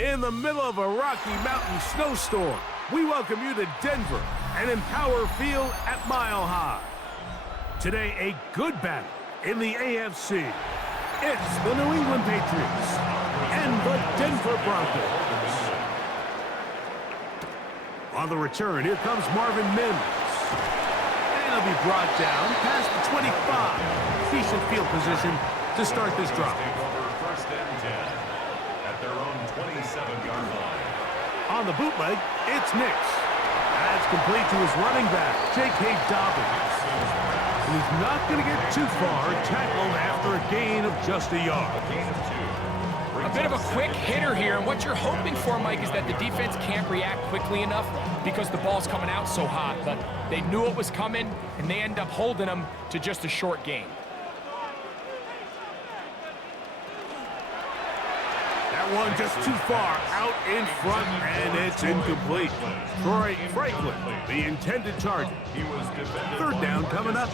In the middle of a Rocky Mountain snowstorm, we welcome you to Denver and Empower Field at Mile High. Today, a good battle in the AFC. It's the New England Patriots and the Denver Broncos. On the return, here comes Marvin Mims. And he'll be brought down past the 25. Decent field position to start this drive. First and 10 at their own 27-yard line. On the bootleg, it's Nix. That's complete to his running back, J.K. Dobbins. And he's not going to get too far, tackled after a gain of just a yard. A bit of a quick hitter here, and what you're hoping for, Mike, is that the defense can't react quickly enough because the ball's coming out so hot. But they knew it was coming, and they end up holding them to just a short gain. That one just too far out in front, and it's incomplete. Troy Franklin, the intended target. Third down coming up.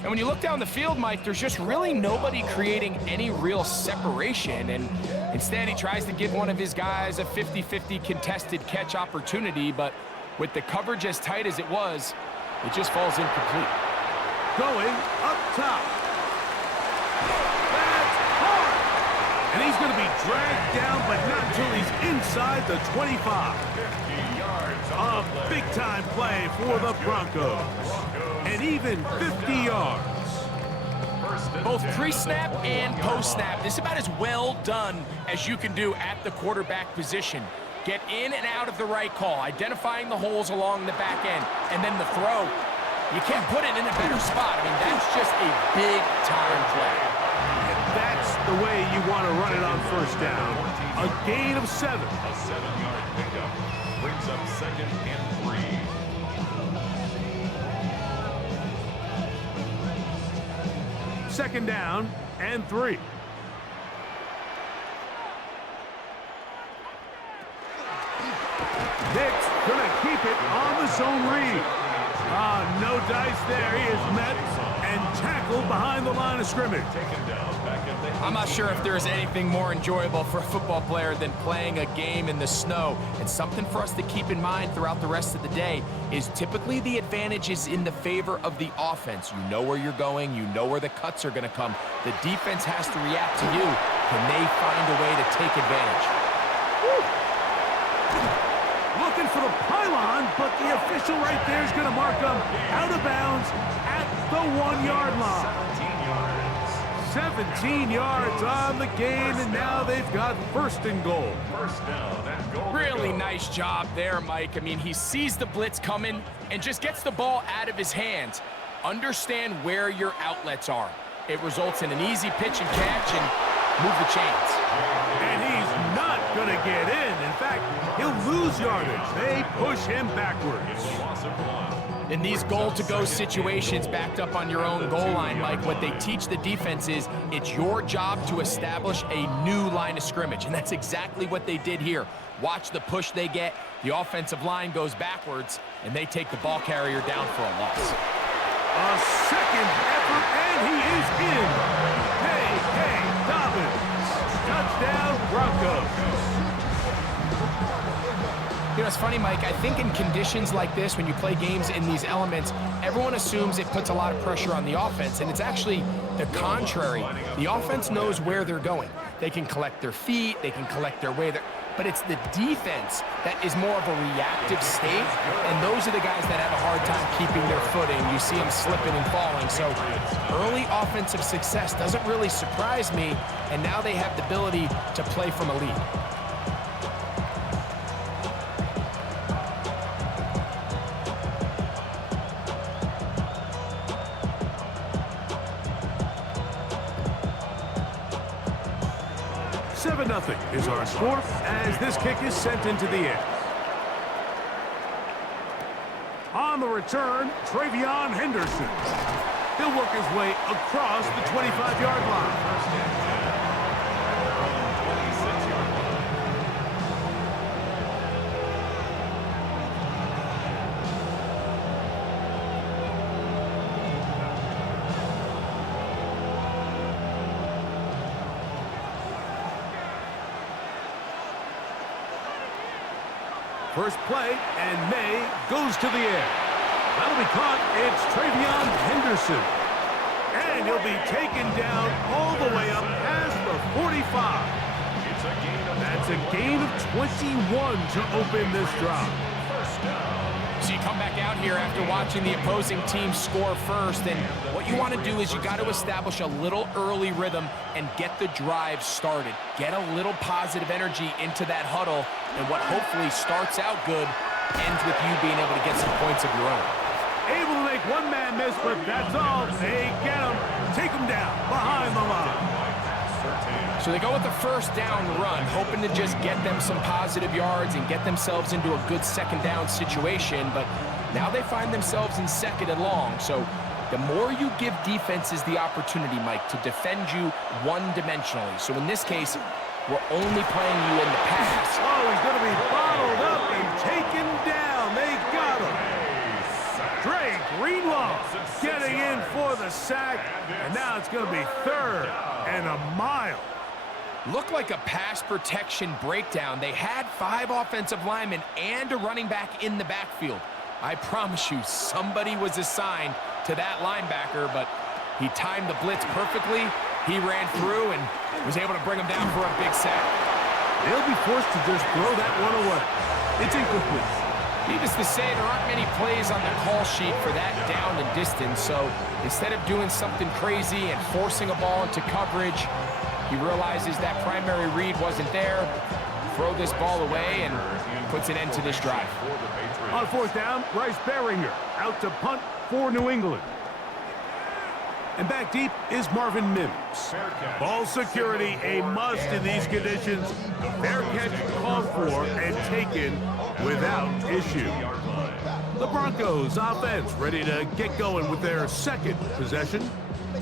And when you look down the field, Mike, there's just really nobody creating any real separation. And instead, he tries to give one of his guys a 50-50 contested catch opportunity. But with the coverage as tight as it was, it just falls incomplete. Going up top. That's hard. And he's going to be dragged down, but not until he's inside the 25. A big-time play for the Broncos. And even 50 yards. Both pre-snap and post-snap. This is about as well done as you can do at the quarterback position. Get in and out of the right call, identifying the holes along the back end, and then the throw. You can't put it in a better spot. I mean, that's just a big-time play. And that's the way you want to run it on first down. A gain of 7. A 7-yard pickup brings up 2nd and 3. Second down and 3. Nick's gonna keep it on the zone read. No dice there. He is met and tackled behind the line of scrimmage. I'm not sure if there's anything more enjoyable for a football player than playing a game in the snow. And something for us to keep in mind throughout the rest of the day is typically the advantage is in the favor of the offense. You know where you're going. You know where the cuts are going to come. The defense has to react to you. Can they find a way to take advantage? Looking for the pylon, but the official right there is going to mark him out of bounds at the 1-yard line. 17 yards on the gain, and now they've got first and goal. Really nice job there, Mike. I mean, he sees the blitz coming and just gets the ball out of his hands. Understand where your outlets are. It results in an easy pitch and catch and move the chains. And he's not going to get in. In fact, he'll lose yardage. They push him backwards. In these goal-to-go situations backed up on your own goal line, Mike, what they teach the defense is it's your job to establish a new line of scrimmage, and that's exactly what they did here. Watch the push they get. The offensive line goes backwards, and they take the ball carrier down for a loss. A second effort, and he is in. J.K. Dobbins. Touchdown, Broncos. You know, it's funny, Mike, I think in conditions like this, when you play games in these elements, everyone assumes it puts a lot of pressure on the offense, and it's actually the contrary. The offense knows where they're going. They can collect their feet, they can collect their way, but it's the defense that is more of a reactive state, and those are the guys that have a hard time keeping their footing. You see them slipping and falling, so early offensive success doesn't really surprise me, and now they have the ability to play from a lead. Nothing is our score as this kick is sent into the air. On the return, Travion Henderson. He'll work his way across the 25-yard line. First play, and May goes to the air. That'll be caught. It's Travion Henderson. And he'll be taken down all the way up past the 45. That's a gain of 21 to open this drive. So you come back out here after watching the opposing team score first, and what you want to do is you got to establish a little early rhythm and get the drive started. Get a little positive energy into that huddle, and what hopefully starts out good ends with you being able to get some points of your own. Able to make one man miss, but that's all. They get him, take him down behind the line. So they go with the first down run, hoping to just get them some positive yards and get themselves into a good second down situation, but now they find themselves in second and long. So the more you give defenses the opportunity, Mike, to defend you one-dimensionally. So in this case, we're only playing you in the pass. Oh, he's going to be bottled up and taken down. They got him. Dre Greenlaw getting in for the sack, and now it's going to be third and a mile. Looked like a pass protection breakdown. They had 5 offensive linemen and a running back in the backfield. I promise you, somebody was assigned to that linebacker, but he timed the blitz perfectly. He ran through and was able to bring him down for a big sack. They'll be forced to just throw that one away. It's incomplete. Needless to say, there aren't many plays on the call sheet for that down and distance, so instead of doing something crazy and forcing a ball into coverage, he realizes that primary read wasn't there, throw this ball away, and puts an end to this drive. On fourth down, Bryce Beringer out to punt for New England. And back deep is Marvin Mims. Ball security, a must in these conditions. Fair catch called for and taken without issue. The Broncos offense ready to get going with their second possession.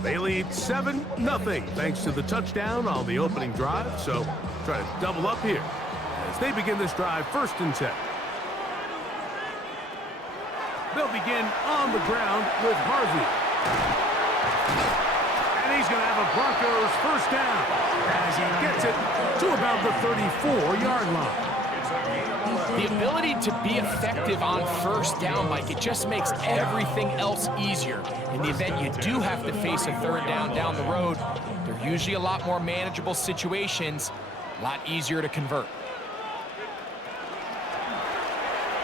They lead 7-0 thanks to the touchdown on the opening drive, so try to double up here as they begin this drive 1st and 10. They'll begin on the ground with Harvey. And he's going to have a Broncos first down as he gets it to about the 34-yard line. The ability to be effective on first down, Mike, it just makes everything else easier. In the event you do have to face a third down the road, they're usually a lot more manageable situations, a lot easier to convert.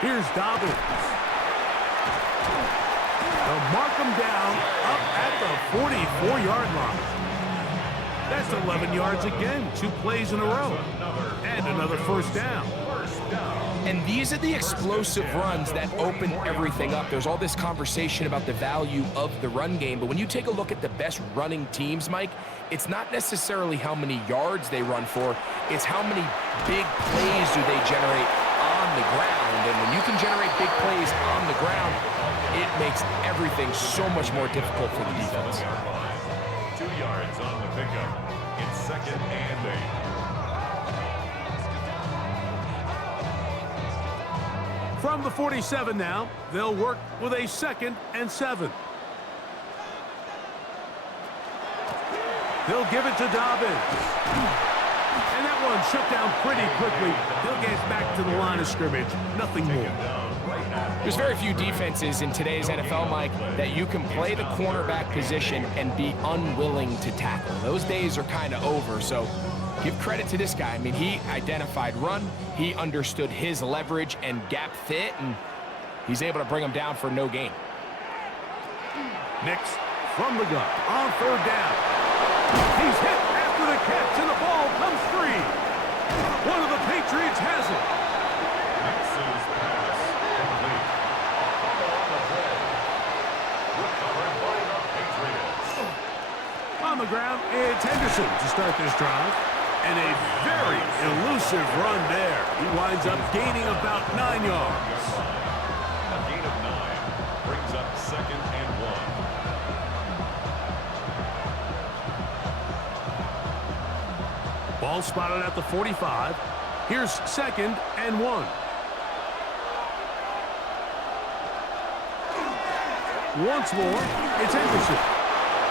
Here's Dobbins. They'll mark him down up at the 44-yard line. That's 11 yards again, 2 plays in a row. And another first down. And these are the explosive runs that open everything up. There's all this conversation about the value of the run game, but when you take a look at the best running teams, Mike, it's not necessarily how many yards they run for, it's how many big plays do they generate on the ground. And when you can generate big plays on the ground, it makes everything so much more difficult for the defense. 2 yards on the pickup. It's 2nd and 8. From the 47 now, they'll work with a 2nd and 7. They'll give it to Dobbins. And that one shut down pretty quickly. He'll get back to the line of scrimmage. Nothing more. There's very few defenses in today's NFL, Mike, that you can play the cornerback position and be unwilling to tackle. Those days are kind of over, so give credit to this guy. I mean, he identified run, he understood his leverage and gap fit, and he's able to bring him down for no gain. Nix from the gun on 3rd down. He's hit after the catch, and the ball comes free. One of the Patriots has it. Nix's pass complete. Recovered by the Patriots. On the ground, it's Henderson to start this drive. And a very elusive run there. He winds up gaining about 9 yards. A gain of 9 brings up 2nd and 1. Ball spotted at the 45. Here's 2nd and 1. Once more, it's Henderson.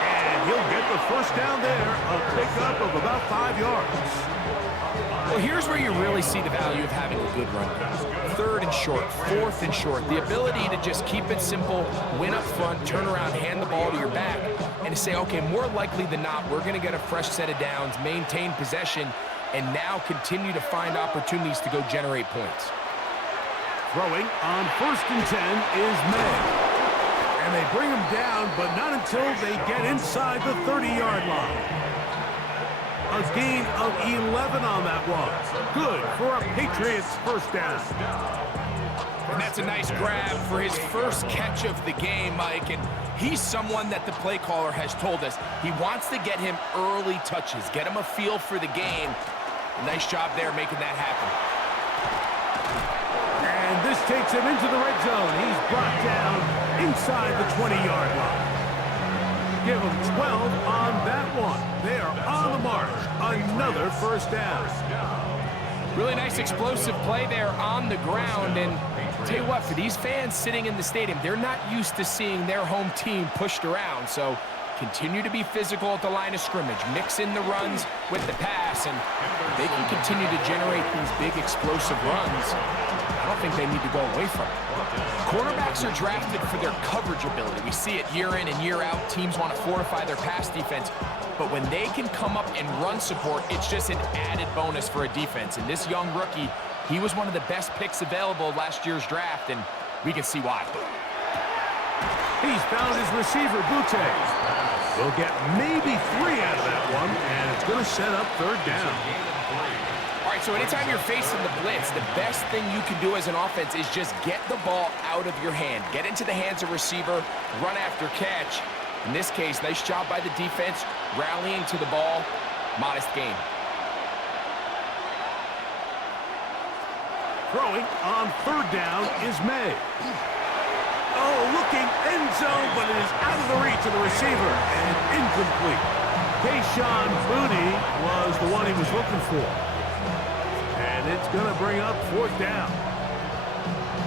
And he'll get the first down there, a pickup of about 5 yards. Well, here's where you really see the value of having a good run game. 3rd and short, 4th and short. The ability to just keep it simple, win up front, turn around, hand the ball to your back, and to say, okay, more likely than not, we're going to get a fresh set of downs, maintain possession, and now continue to find opportunities to go generate points. Throwing on 1st and 10 is May. And they bring him down, but not until they get inside the 30-yard line. A gain of 11 on that one. Good for a Patriots first down. And that's a nice grab for his first catch of the game, Mike. And he's someone that the play caller has told us he wants to get him early touches, get him a feel for the game. Nice job there making that happen. And this takes him into the red zone. He's brought down inside the 20-yard line. Give him 12 on that one. They are on the march. Another first down. Really nice explosive play there on the ground. And I'll tell you what, for these fans sitting in the stadium, they're not used to seeing their home team pushed around. So continue to be physical at the line of scrimmage. Mix in the runs with the pass. And they can continue to generate these big explosive runs. I don't think they need to go away from it. Cornerbacks are drafted for their coverage ability. We see it year in and year out. Teams want to fortify their pass defense. But when they can come up and run support, it's just an added bonus for a defense. And this young rookie, he was one of the best picks available last year's draft, and we can see why. He's found his receiver, Butte. We'll get maybe 3 out of that one, and it's going to set up 3rd down. All right, so anytime you're facing the blitz, the best thing you can do as an offense is just get the ball out of your hand. Get into the hands of receiver, run after catch. In this case, nice job by the defense, rallying to the ball, modest gain. Throwing on 3rd down is May. Oh, looking end zone, but it is out of the reach of the receiver and incomplete. Kayshon Boutte was the one he was looking for. And it's going to bring up 4th down.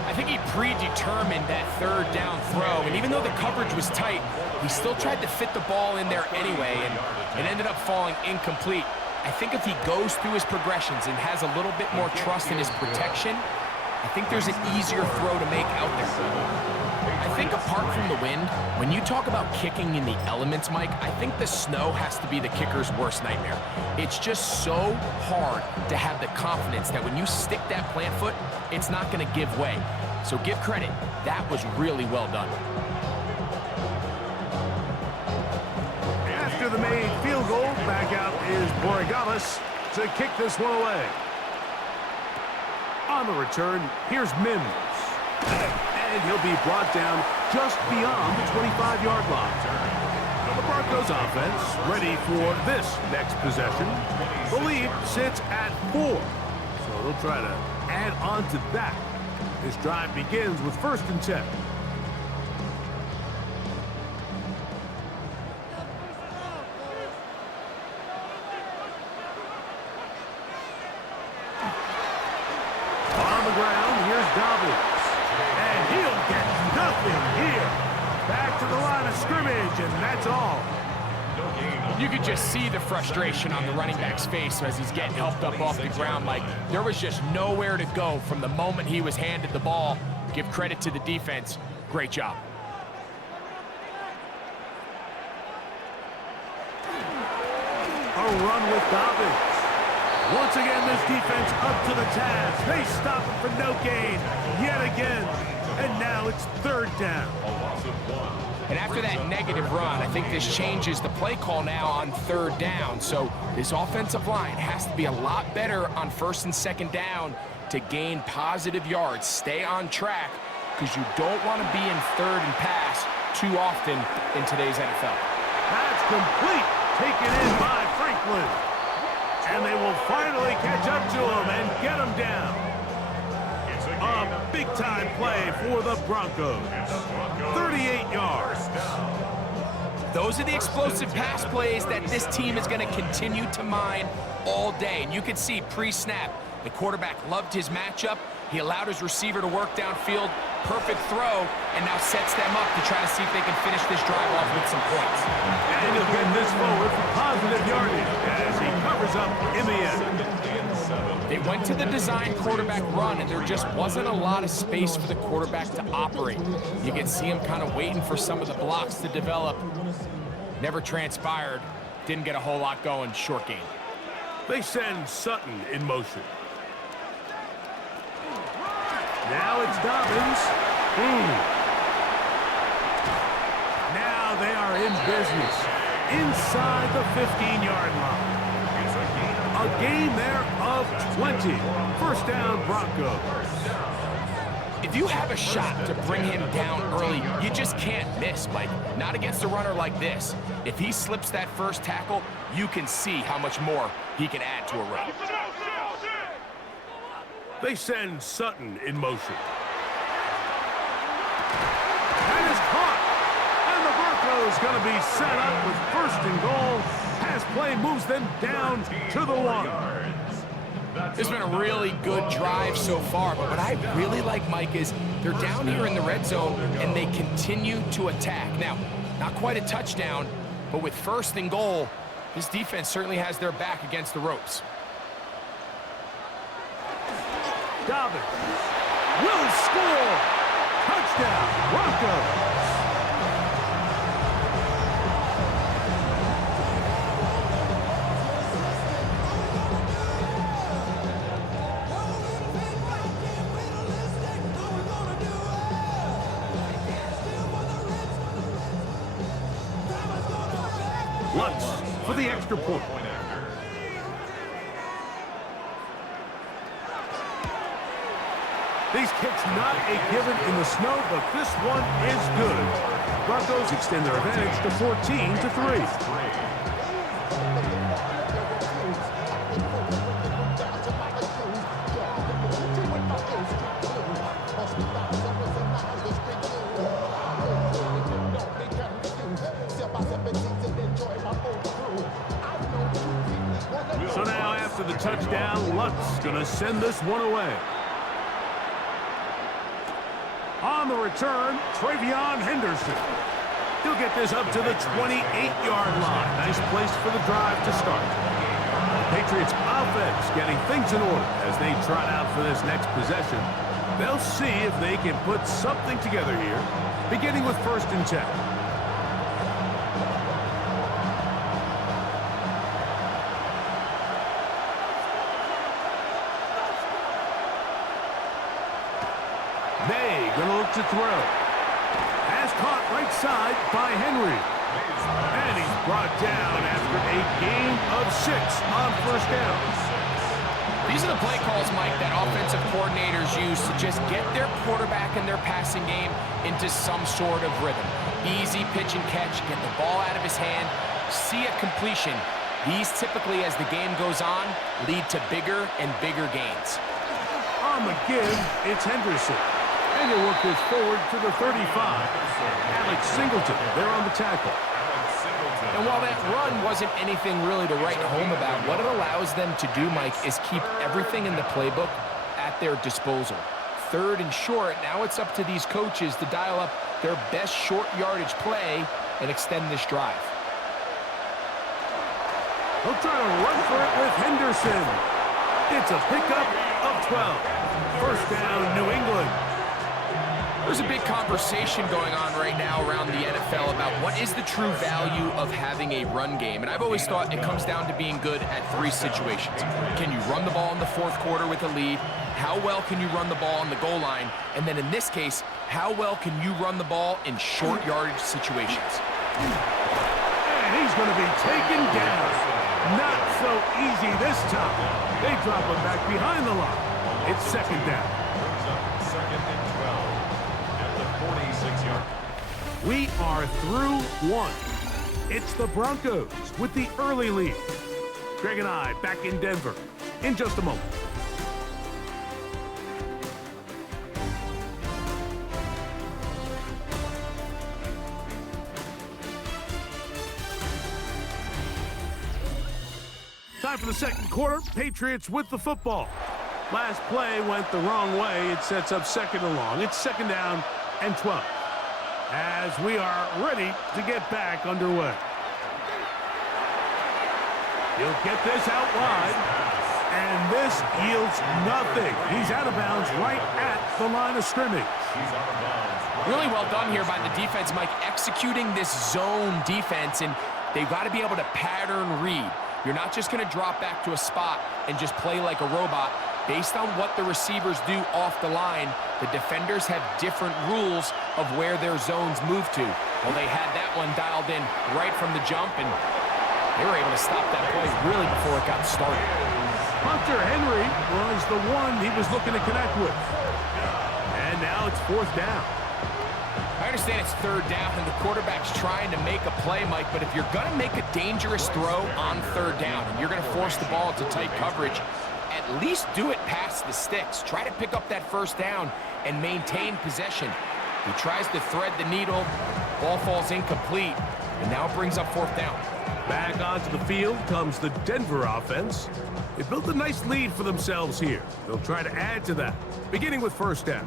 I think he predetermined that 3rd down throw, and even though the coverage was tight, he still tried to fit the ball in there anyway, and it ended up falling incomplete. I think if he goes through his progressions and has a little bit more trust in his protection, I think there's an easier throw to make out there. I think apart from the wind, when you talk about kicking in the elements, Mike, I think the snow has to be the kicker's worst nightmare. It's just so hard to have the confidence that when you stick that plant foot, it's not going to give way. So give credit. That was really well done. After the made field goal, back out is Borregales to kick this one away. On the return, here's Mims. And he'll be brought down just beyond the 25-yard line. The Broncos offense ready for this next possession. The lead sits at 4. So they'll try to add on to that. This drive begins with 1st and 10. On the ground, here's Dobbins. And he'll get nothing here. Back to the line of scrimmage, and that's all. You could just see the frustration on the running back's face as he's getting helped up off the ground. Like, there was just nowhere to go from the moment he was handed the ball. Give credit to the defense. Great job. A run with Dobbins. Once again, this defense up to the task. They stop him for no gain yet again. And now it's 3rd down. And after that negative run, I think this changes the play call now on 3rd down. So this offensive line has to be a lot better on 1st and 2nd down to gain positive yards. Stay on track, because you don't want to be in 3rd and pass too often in today's NFL. That's complete. Taken in by Franklin. And they will finally catch up to him and get him down. A big-time play for the Broncos. 38 yards. Those are the explosive pass plays that this team is going to continue to mine all day. And you can see pre-snap, the quarterback loved his matchup. He allowed his receiver to work downfield. Perfect throw, and now sets them up to try to see if they can finish this drive off with some points. And have been this forward for positive yardage as he covers up in the end. They went to the design quarterback run, and there just wasn't a lot of space for the quarterback to operate. You can see him kind of waiting for some of the blocks to develop. Never transpired. Didn't get a whole lot going. Short game. They send Sutton in motion. Now it's Dobbins. Now they are in business inside the 15-yard line. A gain there of 20. First down, Broncos. If you have a shot to bring him down early, you just can't miss, Mike. Not against a runner like this. If he slips that first tackle, you can see how much more he can add to a run. They send Sutton in motion. That is caught. And the Broncos going to be set up with first and goal. Pass play moves them down to the 1. It's been a really good drive so far, but what I really like, Mike, is they're down here in the red zone, and they continue to attack. Now, not quite a touchdown, but with first and goal, this defense certainly has their back against the ropes. Dobbins will score. Touchdown, Broncos. Lutz for the extra point. These kicks not a given in the snow, but this one is good. Broncos extend their advantage to 14-3. So now after the touchdown, Lutz gonna send this one away. On the return, Travion Henderson. He'll get this up to the 28-yard line. Nice place for the drive to start. The Patriots offense getting things in order as they trot out for this next possession. They'll see if they can put something together here, beginning with 1st and 10. Gonna look to throw. Pass caught right side by Henry. And he's brought down after a gain of 6 on 1st down. These are the play calls, Mike, that offensive coordinators use to just get their quarterback and their passing game into some sort of rhythm. Easy pitch and catch, get the ball out of his hand, see a completion. These typically, as the game goes on, lead to bigger and bigger gains. On the give, it's Henderson. And he'll work this forward to the 35. Alex Singleton there on the tackle. And while that run wasn't anything really to write home about, what it allows them to do, Mike, is keep everything in the playbook at their disposal. 3rd and short, now it's up to these coaches to dial up their best short yardage play and extend this drive. He'll try to run for it with Henderson. It's a pickup of 12. First down, New England. There's a big conversation going on right now around the NFL about what is the true value of having a run game. And I've always thought it comes down to being good at 3 situations. Can you run the ball in the 4th quarter with a lead? How well can you run the ball on the goal line? And then in this case, how well can you run the ball in short yardage situations? And he's going to be taken down. Not so easy this time. They drop him back behind the line. It's 2nd down. We are through 1. It's the Broncos with the early lead. Greg and I back in Denver in just a moment. Time for the 2nd quarter. Patriots with the football. Last play went the wrong way. It sets up 2nd and long. It's 2nd down and 12. As we are ready to get back underway. He'll get this out wide, and this yields nothing. He's out of bounds right at the line of scrimmage. Really well done here by the defense, Mike, executing this zone defense, and they've got to be able to pattern read. You're not just going to drop back to a spot and just play like a robot. Based on what the receivers do off the line, the defenders have different rules of where their zones move to. Well, they had that one dialed in right from the jump, and they were able to stop that play really before it got started. Hunter Henry was the one he was looking to connect with. And now it's 4th down. I understand it's 3rd down and the quarterback's trying to make a play, Mike, but if you're going to make a dangerous throw on 3rd down and you're going to force the ball into tight coverage, at least do it past the sticks. Try to pick up that 1st down and maintain possession. He tries to thread the needle, ball falls incomplete, and now it brings up 4th down. Back onto the field comes the Denver offense. They built a nice lead for themselves here. They'll try to add to that, beginning with 1st down.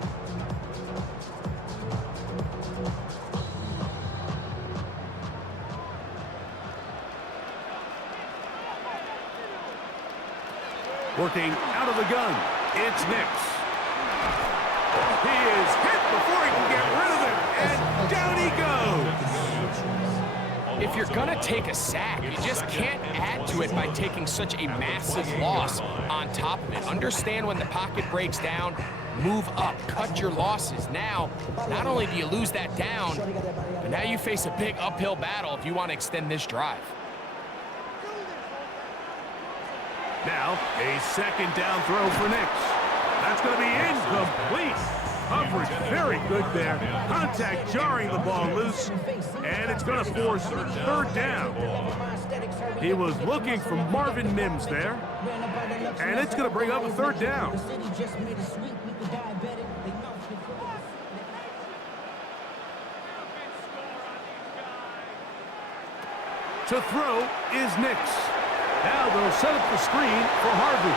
Working out of the gun, it's Nix. He is hit before he can get rid of it, and down he goes. If you're going to take a sack, you just can't add to it by taking such a massive loss on top of it. Understand when the pocket breaks down, move up, cut your losses. Now, not only do you lose that down, but now you face a big uphill battle if you want to extend this drive. Now, a 2nd down throw for Nix. That's going to be incomplete. Coverage very good there. Contact jarring the ball loose, and it's going to force 3rd down. He was looking for Marvin Mims there, and it's going to bring up a 3rd down. To throw is Nix. Now they'll set up the screen for Harvey.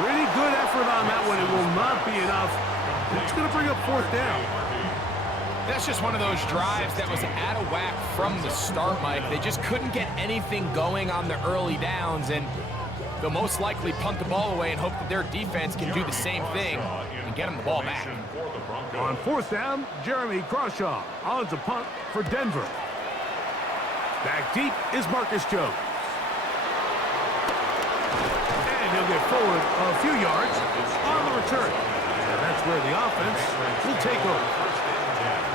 Pretty good effort on that one. It will not be enough. It's going to bring up 4th down. That's just one of those drives that was out of whack from the start, Mike. They just couldn't get anything going on the early downs, and they'll most likely punt the ball away and hope that their defense can do the same thing and get them the ball back. On 4th down, Jeremy Crawshaw on to punt for Denver. Back deep is Marcus Jones. He'll get forward a few yards on the return. And that's where the offense will take over.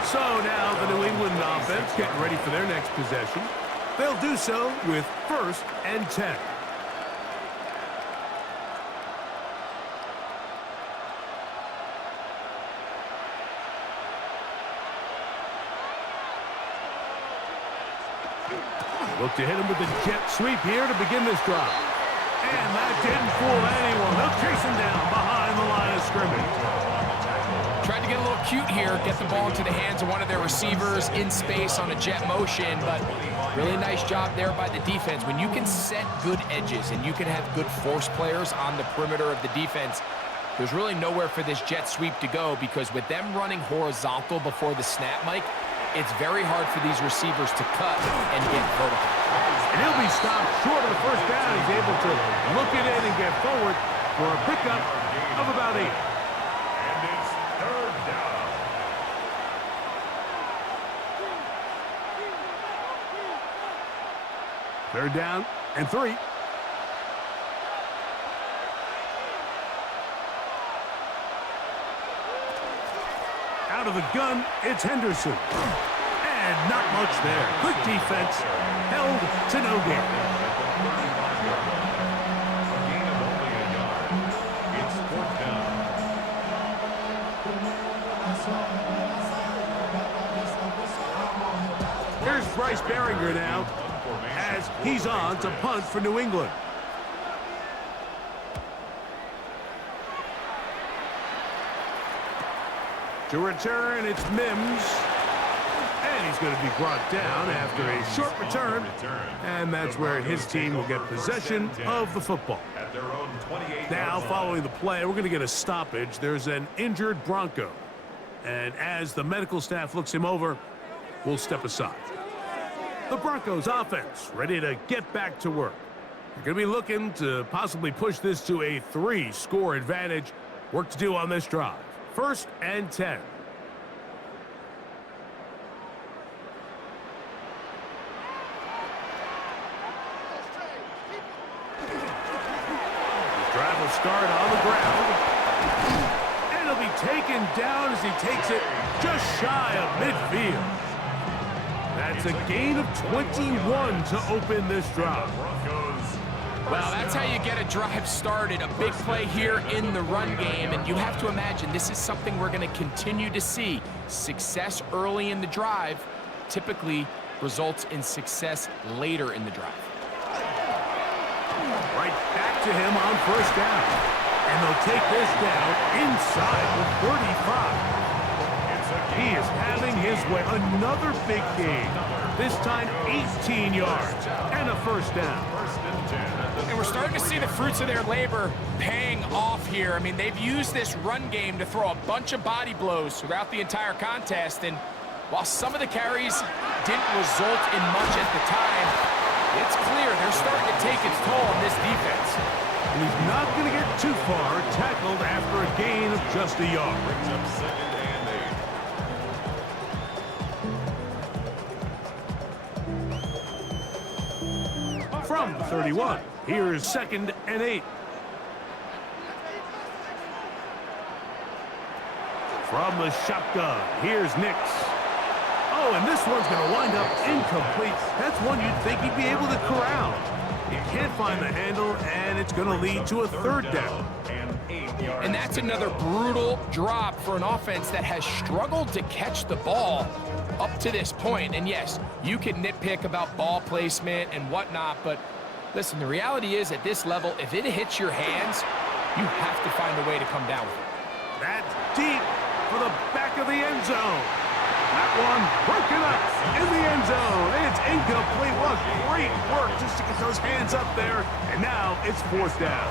So now the New England offense getting ready for their next possession. They'll do so with 1st and 10. Look to hit him with the jet sweep here to begin this drive. And that didn't fool anyone. They'll chase him down behind the line of scrimmage. Tried to get a little cute here, get the ball into the hands of one of their receivers in space on a jet motion, but really nice job there by the defense. When you can set good edges and you can have good force players on the perimeter of the defense, there's really nowhere for this jet sweep to go, because with them running horizontal before the snap, Mike, it's very hard for these receivers to cut and get vertical. And he'll be stopped short of the 1st down. He's able to look it in and get forward for a pickup of about 8. And it's 3rd down. Third down and 3. Out of the gun, it's Henderson. And not much there. Good defense. Held to no gain. A gain of only a yard. It's 4th down. Here's Bryce Behringer now as he's on to punt for New England. To return, it's Mims. And he's going to be brought down after a short return. And that's where his team will get possession of the football. At their own 28. Now, following the play, we're going to get a stoppage. There's an injured Bronco. And as the medical staff looks him over, we'll step aside. The Broncos offense ready to get back to work. You're going to be looking to possibly push this to a 3-score advantage. Work to do on this drive. 1st and 10. Drive will start on the ground. And he'll be taken down as he takes it just shy of midfield. That's a gain of 21 to open this drive. Well, that's how you get a drive started. A big play here in the run game. And you have to imagine this is something we're going to continue to see. Success early in the drive typically results in success later in the drive. Right back to him on 1st down. And they'll take this down inside the 35. He is having his way. Another big gain. This time 18 yards and a 1st down. And we're starting to see the fruits of their labor paying off here. I mean, they've used this run game to throw a bunch of body blows throughout the entire contest. And while some of the carries didn't result in much at the time, it's clear they're starting to take its toll on this defense. And he's not going to get too far, tackled after a gain of just a yard. Brings up 2nd and 8. From the 31, here's 2nd and 8. From the shotgun, here's Nix. Oh, and this one's going to wind up incomplete. That's one you'd think he'd be able to corral. He can't find the handle, and it's going to lead to a 3rd down. And that's another brutal drop for an offense that has struggled to catch the ball up to this point. And yes, you can nitpick about ball placement and whatnot, but listen, the reality is at this level, if it hits your hands, you have to find a way to come down with it. That's deep for the back of the end zone. That one broken up in the end zone. It's incomplete. What great work just to get those hands up there. And now it's 4th down.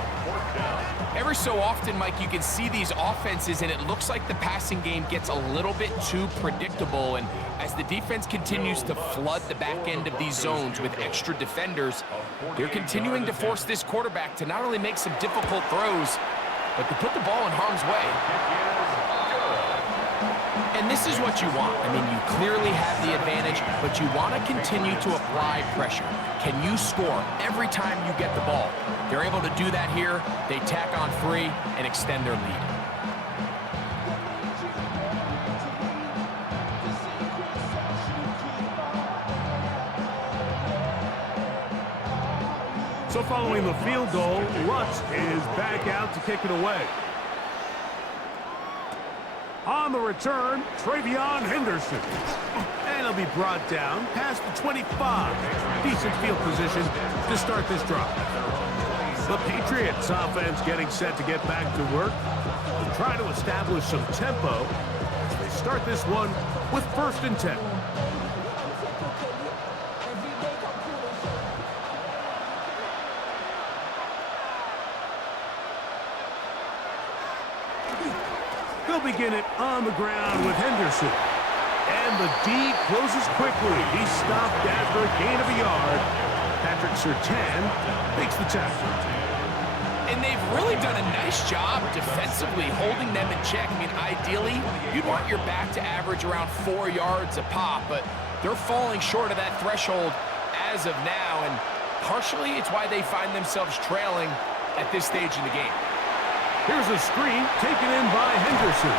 Every so often, Mike, you can see these offenses, and it looks like the passing game gets a little bit too predictable. And as the defense continues to flood the back end of these zones with extra defenders, they're continuing to force this quarterback to not only make some difficult throws, but to put the ball in harm's way. And this is what you want. I mean, you clearly have the advantage, but you want to continue to apply pressure. Can you score every time you get the ball? They're able to do that here. They tack on 3 and extend their lead. So following the field goal, Lutz is back out to kick it away. On the return, Travion Henderson. And he'll be brought down past the 25. Decent field position to start this drive. The Patriots offense getting set to get back to work. They'll try to establish some tempo as they start this one with 1st and 10. They'll begin it on the ground with Henderson. And the D closes quickly. He's stopped after a gain of a yard. Patrick Surtain makes the tackle. And they've really done a nice job defensively holding them in check. I mean, ideally, you'd want your back to average around 4 yards a pop, but they're falling short of that threshold as of now, and partially it's why they find themselves trailing at this stage in the game. Here's a screen taken in by Henderson.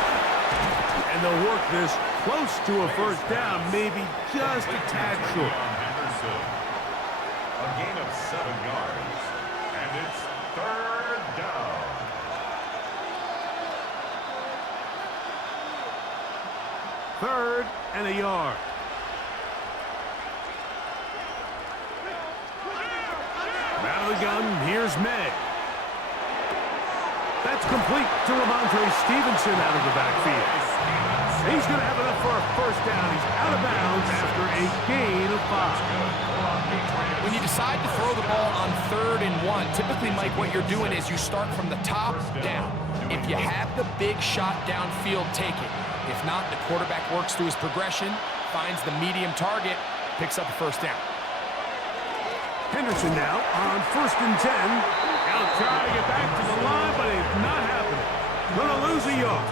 And they'll work this close to a 1st down, maybe just a tad short. Henderson. A gain of 7 yards. And it's 3rd down. 3rd and a yard. Out of the gun, here's May. That's complete to Ramondre Stevenson out of the backfield. He's going to have enough for a 1st down. He's out of bounds after a gain of 5. When you decide to throw the ball on 3rd and 1, typically, Mike, what you're doing is you start from the top down. If you have the big shot downfield, take it. If not, the quarterback works through his progression, finds the medium target, picks up a first down. Henderson now on 1st and 10. Now trying to get back to the line, but it's not happening. Gonna lose a yard.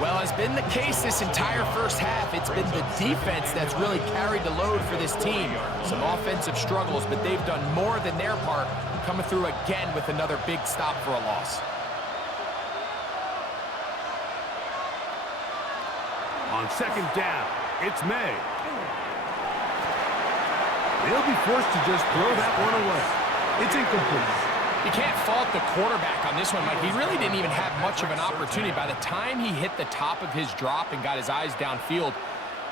Well, as been the case this entire first half, it's been the defense that's really carried the load for this team. Some offensive struggles, but they've done more than their part, coming through again with another big stop for a loss. On 2nd down, it's May. They'll be forced to just throw that one away. It's incomplete. You can't fault the quarterback on this one, Mike. He really didn't even have much of an opportunity. By the time he hit the top of his drop and got his eyes downfield,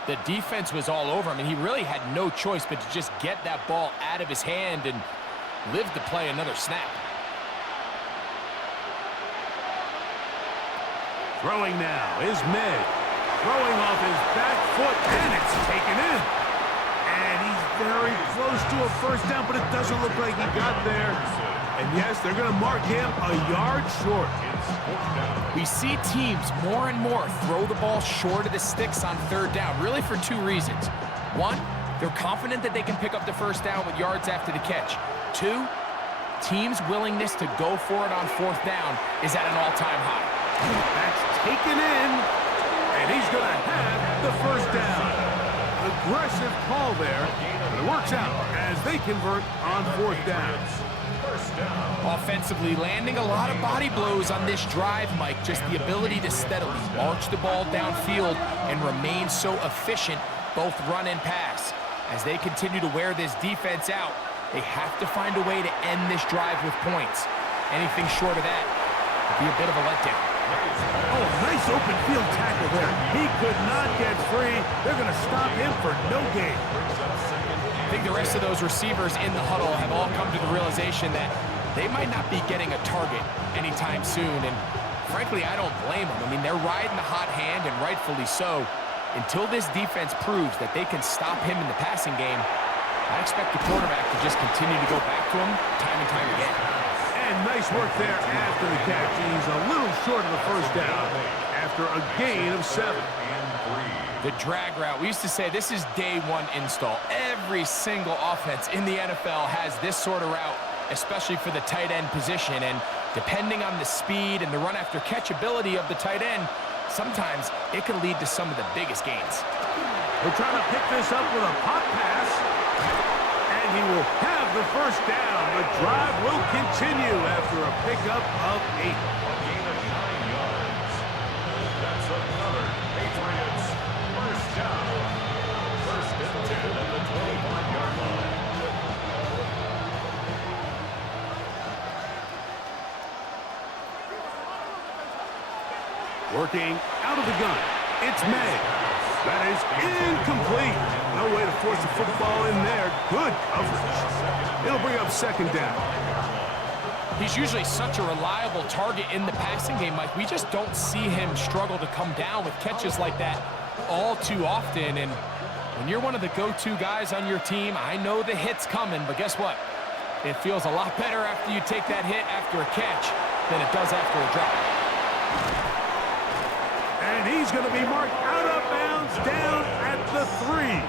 the defense was all over him, and he really had no choice but to just get that ball out of his hand and live to play another snap. Throwing now is May. Throwing off his back foot, and it's taken in. And he's very close to a first down, but it doesn't look like he got there. And yes, they're going to mark him a yard short. We see teams more and more throw the ball short of the sticks on 3rd down, really for 2 reasons. 1, they're confident that they can pick up the first down with yards after the catch. 2, teams' willingness to go for it on 4th down is at an all-time high. That's taken in, and he's going to have the first down. Aggressive call there, but it works out as they convert on 4th down. Offensively, landing a lot of body blows on this drive, Mike. Just the ability to steadily march the ball downfield and remain so efficient, both run and pass. As they continue to wear this defense out, they have to find a way to end this drive with points. Anything short of that would be a bit of a letdown. Oh, nice open field tackle there. He could not get free. They're going to stop him for no gain. I think the rest of those receivers in the huddle have all come to the realization that they might not be getting a target anytime soon, and frankly, I don't blame them. I mean, they're riding the hot hand, and rightfully so. Until this defense proves that they can stop him in the passing game, I expect the quarterback to just continue to go back to him time and time again. And nice work there after the catch. He's a little short of the first down after a gain of 7. The drag route, we used to say this is day 1 install. Every single offense in the NFL has this sort of route, especially for the tight end position. And depending on the speed and the run after catch ability of the tight end, sometimes it can lead to some of the biggest gains. We're trying to pick this up with a pop pass. And he will have the first down. The drive will continue after a pickup of 8. A gain of 9 yards. That's another Patriots first down. 1st and 10 at the 25-yard line. Working out of the gun. It's May. That is incomplete. No way to force the football in there. Good coverage. It'll bring up 2nd down. He's usually such a reliable target in the passing game, Mike. We just don't see him struggle to come down with catches like that all too often. And when you're one of the go-to guys on your team, I know the hit's coming, but guess what? It feels a lot better after you take that hit after a catch than it does after a drop. And he's going to be marked out of bounds down at the 3.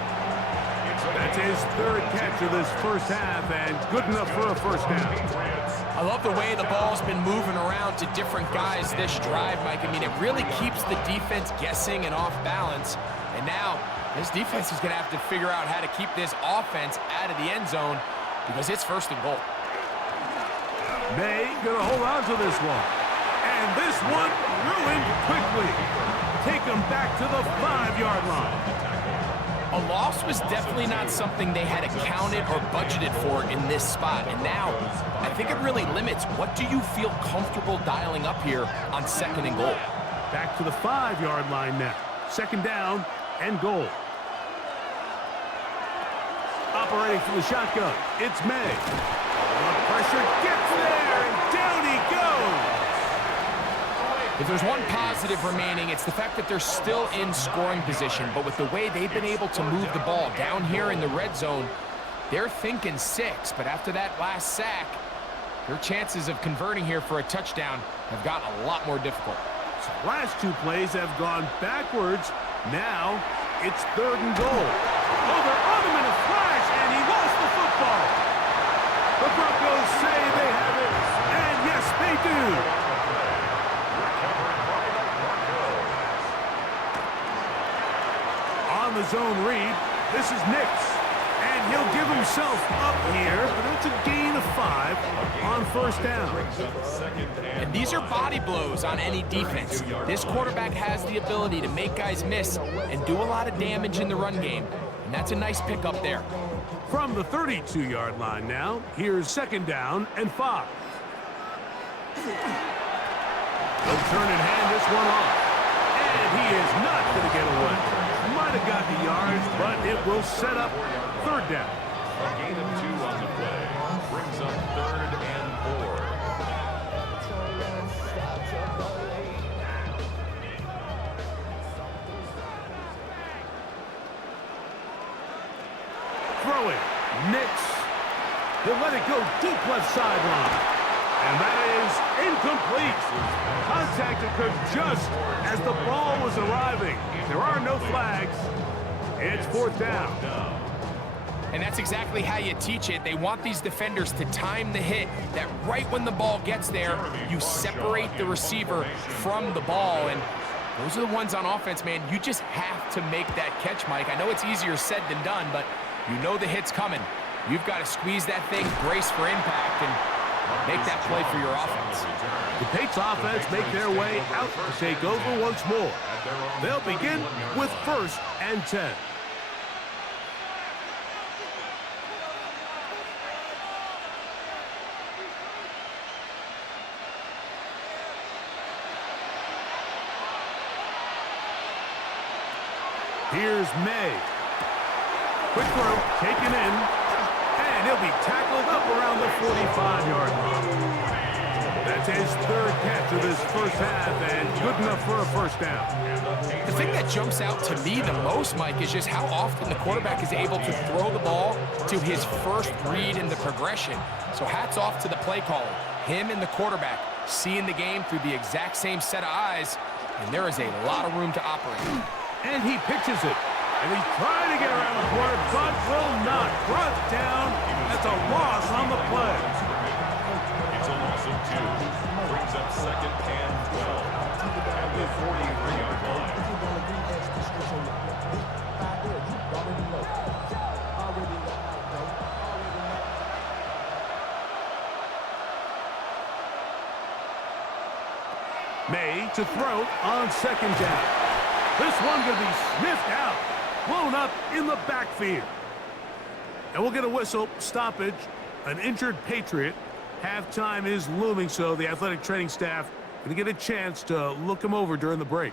That's his 3rd catch of this first half, and good enough for a first down. I love the way the ball's been moving around to different guys this drive, Mike. I mean, it really keeps the defense guessing and off balance. And now this defense is going to have to figure out how to keep this offense out of the end zone because it's 1st and goal. May going to hold on to this one. And this one ruined quickly. Take them back to the 5-yard line. A loss was definitely not something they had accounted or budgeted for in this spot. And now, I think it really limits what do you feel comfortable dialing up here on 2nd and goal. Back to the 5-yard line now. 2nd down and goal. Operating from the shotgun, it's May. The pressure gets there, and down he goes. If there's one positive remaining, it's the fact that they're still in scoring position. But with the way they've been able to move the ball down here in the red zone, they're thinking 6. But after that last sack, their chances of converting here for a touchdown have gotten a lot more difficult. So last 2 plays have gone backwards. Now it's 3rd and goal. Oh, they're on him in a flash, and he lost the football. The Broncos say they have it, and yes, they do. On the zone read, this is Nix. And he'll give himself up here, but it's a gain of 5 on first down. And these are body blows on any defense. This quarterback has the ability to make guys miss and do a lot of damage in the run game. And that's a nice pickup there. From the 32-yard line now, here's second down and 5. He'll turn and hand this one off. And he is not going to get away. Might have got the yards, but it will set up third down. A gain of 2 on the play brings up 3rd and 4. Throwing, Nix. He'll let it go deep left sideline. And that is incomplete. Contact occurred just as the ball was arriving. There are no flags. It's fourth down. And that's exactly how you teach it. They want these defenders to time the hit, that right when the ball gets there, you separate the receiver from the ball. And those are the ones on offense, man. You just have to make that catch, Mike. I know it's easier said than done, but you know the hit's coming. You've got to squeeze that thing, brace for impact, and make that play for your offense. The Patriots offense make their way out to take over once more. They'll begin with 1st and 10. Here's May. Quick throw, taken in, and he'll be tackled up around the 45-yard line. That's his 3rd catch of this first half, and good enough for a first down. The thing that jumps out to me the most, Mike, is just how often the quarterback is able to throw the ball to his first read in the progression. So hats off to the play caller. Him and the quarterback seeing the game through the exact same set of eyes, and there is a lot of room to operate. And he pitches it. And he's trying to get around the corner, but will not. Brought down. That's a loss on the play. It's a loss of 2. Brings up 2nd and 12. At the 43-yard line. May to throw on second down. This one going to be sniffed out, blown up in the backfield. And we'll get a whistle, stoppage, an injured Patriot. Halftime is looming, so the athletic training staff going to get a chance to look him over during the break.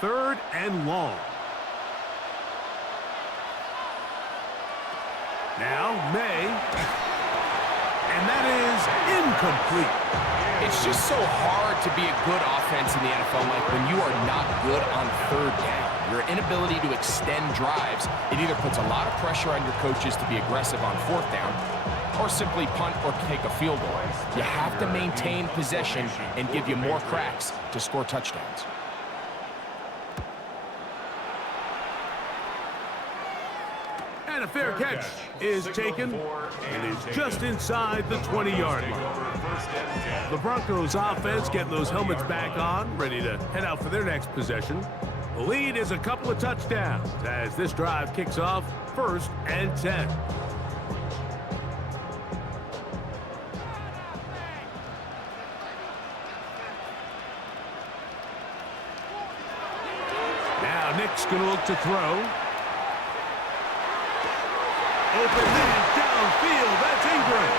Third and long. Now May. And that is incomplete. It's just so hard to be a good offense in the NFL, Mike, when you are not good on 3rd down. Your inability to extend drives, it either puts a lot of pressure on your coaches to be aggressive on 4th down, or simply punt or take a field goal. You have to maintain possession and give you more cracks to score touchdowns. And a fair catch is taken and is just inside the 20-yard line. The Broncos offense getting those helmets back on, ready to head out for their next possession. The lead is a couple of touchdowns as this drive kicks off 1st and 10. Now Nick's going to look to throw. Open man downfield, that's Ingram.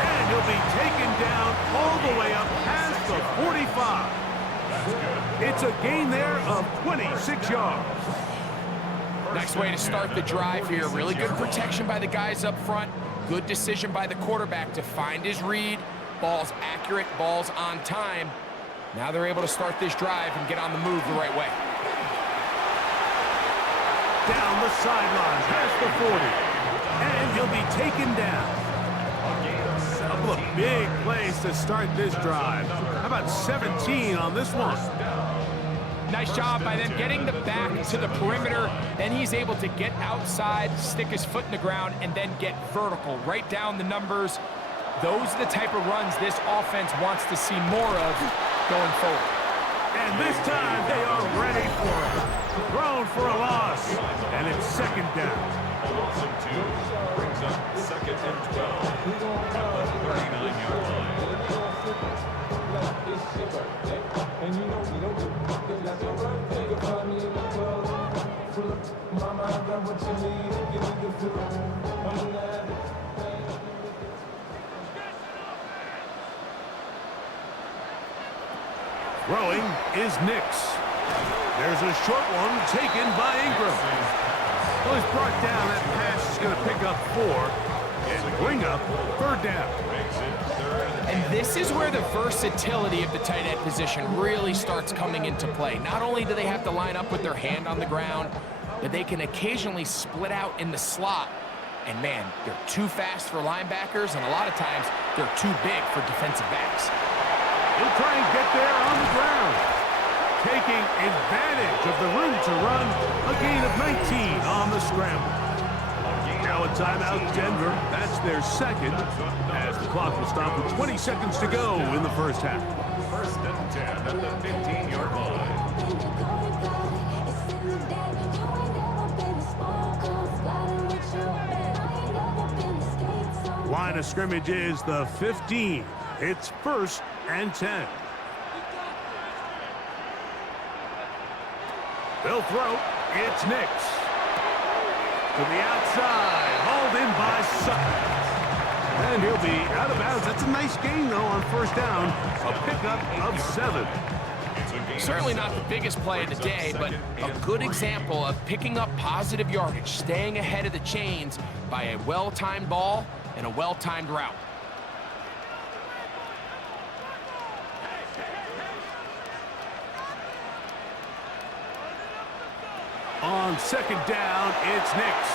And he'll be taken down all the way up past the 45. It's a gain there of 26 yards. Nice way to start the drive here. Really good protection by the guys up front. Good decision by the quarterback to find his read. Ball's accurate, ball's on time. Now they're able to start this drive and get on the move the right way. Down the sideline, past the 40. And he'll be taken down. A couple of big plays to start this drive. How about 17 on this one? Nice job by them getting the back to the perimeter. Then he's able to get outside, stick his foot in the ground, and then get vertical, right down the numbers. Those are the type of runs this offense wants to see more of going forward. And this time they are ready for it. Thrown for a loss. And it's second down. A loss of 2 brings up second and 12 at the 39-yard line. Throwing is Nix. There's a short one taken by Ingram. Well, he's brought down. That pass is going to pick up 4 and bring up third down. And this is where the versatility of the tight end position really starts coming into play. Not only do they have to line up with their hand on the ground, but they can occasionally split out in the slot. And man, they're too fast for linebackers, and a lot of times they're too big for defensive backs. He'll try and get there on the ground. Taking advantage of the room to run, a gain of 19 on the scramble. Now a timeout, Denver. That's their second, as the clock will stop with 20 seconds to go in the first half. First and 10 at the 15-yard line. Line of scrimmage is the 15. It's first and 10. They'll throw. It's Nix. To the outside. Hauled in by Sutton. And he'll be out of bounds. That's a nice gain, though, on first down. A pickup of 7. Certainly not the biggest play of the day, but a good example of picking up positive yardage, staying ahead of the chains by a well-timed ball and a well-timed route. On second down, it's Nix.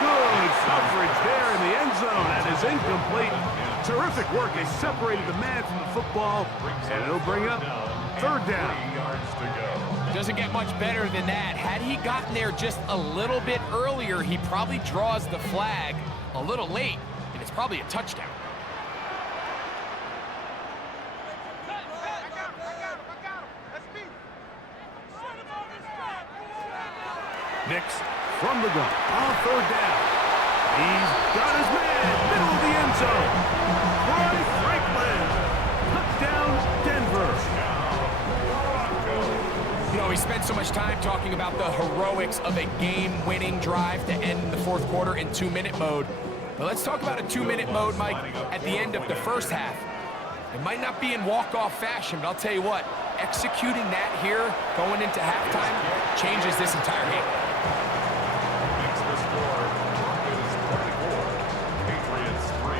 Good coverage there in the end zone. That is incomplete. Terrific work. They separated the man from the football, and it'll bring up third down. Doesn't get much better than that. Had he gotten there just a little bit earlier, he probably draws the flag a little late, and it's probably a touchdown. Nix from the gun on third down. He's got his man, middle of the end zone. Roy Franklin, touchdown Denver. You know, we spent so much time talking about the heroics of a game-winning drive to end the fourth quarter in 2-minute mode. But let's talk about a 2-minute mode, Mike, at the end of the first half. It might not be in walk-off fashion, but I'll tell you what, executing that here going into halftime changes this entire game. Makes the score Broncos 24, Patriots 3.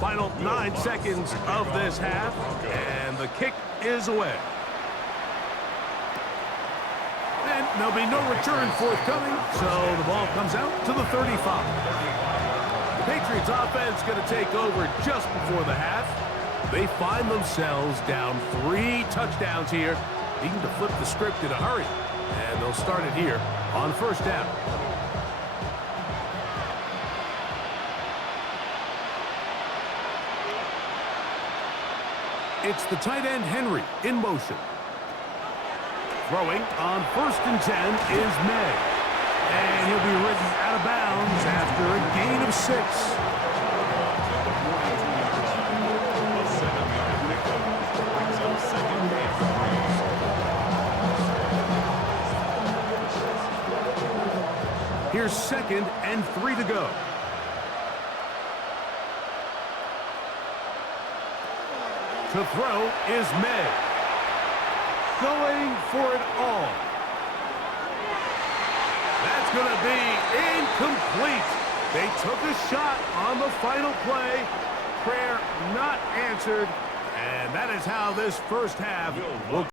Final 9 seconds of this half, and the kick is away. And there'll be no return forthcoming, so the ball comes out to the 35. The Patriots offense going to take over just before the half. They find themselves down 3 touchdowns here, needing to flip the script in a hurry. And they'll start it here on first down. It's the tight end Henry in motion. Throwing on first and 10 is May. And he'll be ridden out of bounds after a gain of 6. Here's second and 3 to go. To throw is May. Going for it all. That's going to be incomplete. They took a shot on the final play. Prayer not answered. And that is how this first half will